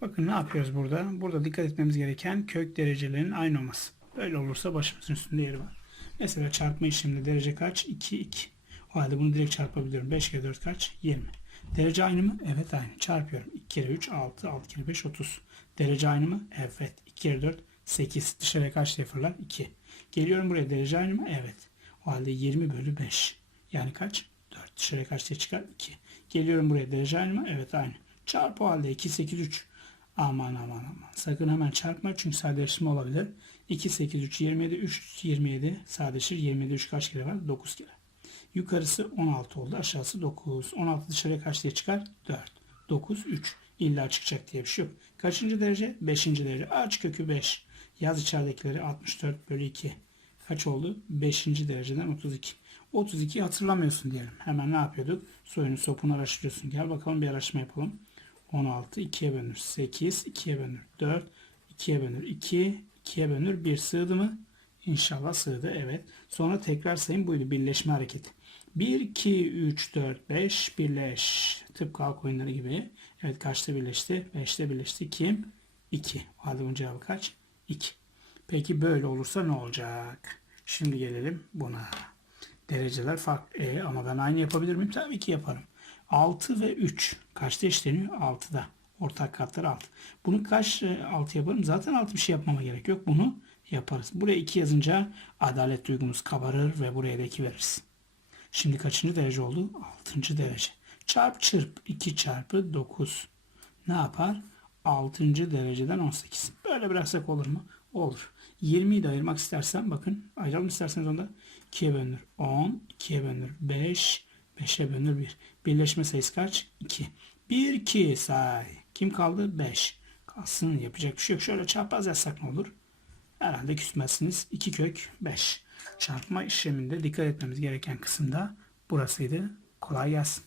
Bakın ne yapıyoruz burada? Burada dikkat etmemiz gereken kök derecelerinin aynı olması. Böyle olursa başımızın üstünde yeri var. Mesela çarpma işleminde derece kaç? 2, 2. O halde bunu direkt çarpabiliyorum. 5 kere 4 kaç? 20. Derece aynı mı? Evet aynı. Çarpıyorum. 2 kere 3 6, 6 kere 5 30. Derece aynı mı? Evet. 2 kere 4 8. Dışarıya kaç diye fırlar? 2. Geliyorum buraya. Derece aynı mı? Evet. O halde 20 bölü 5. Yani kaç? 4. Dışarıya kaç diye çıkar? 2. Geliyorum buraya. Derece aynı mı? Evet aynı. Çarpı o halde 2, 8, 3. Aman aman aman. Sakın hemen çarpma çünkü sadeleştirme olabilir. 2, 8, 3, 27, 3, 27 sadeleşir. 27, 3 kaç kere var? 9 kere. Yukarısı 16 oldu. Aşağısı 9. 16 dışarıya kaç diye çıkar? 4. 9, 3. İlla çıkacak diye bir şey yok. Kaçıncı derece? 5. derece. Aç kökü 5. Yaz içeridekileri 64 bölü 2. Kaç oldu? 5. dereceden 32. 32 hatırlamıyorsun diyelim. Hemen ne yapıyorduk? Soyunu sopunu araştırıyorsun. Gel bakalım bir araştırma yapalım. 16 2'ye bölünür. 8 2'ye bölünür. 4 2'ye bölünür. 2 2'ye bölünür. 1 sığdı mı? İnşallah sığdı. Evet. Sonra tekrar sayım buydu. Birleşme hareketi. 1, 2, 3, 4, 5 birleş. Tıpkı halk oyunları gibi. Evet kaçta birleşti? 5'te birleşti. Kim? 2. O halde bunun cevabı kaç? 2. Peki böyle olursa ne olacak? Şimdi gelelim buna. Dereceler farklı. E, ama ben aynı yapabilir miyim? Tabii ki yaparım. 6 ve 3. Kaçta eşleniyor? 6'da. Ortak katları 6. Bunu kaç 6 yaparım? Zaten 6 bir şey yapmama gerek yok. Bunu yaparız. Buraya 2 yazınca adalet duygumuz kabarır ve buraya da 2 veririz. Şimdi kaçıncı derece oldu? 6. derece. Çarp çırp 2 çarpı 9. Ne yapar? 6. dereceden 18. Böyle bıraksak olur mu? Olur. 20'yi de ayırmak istersen bakın ayıralım isterseniz onda 2'ye bölünür 10, 2'ye bölünür 5, 5'e bölünür 1. Birleşme sayısı kaç? 2. 1, 2 say. Kim kaldı? 5. Kalsın yapacak bir şey yok. Şöyle çarpaz yazsak ne olur? Herhalde küsmezsiniz. 2 kök 5. Çarpma işleminde dikkat etmemiz gereken kısımda burasıydı. Kolay gelsin.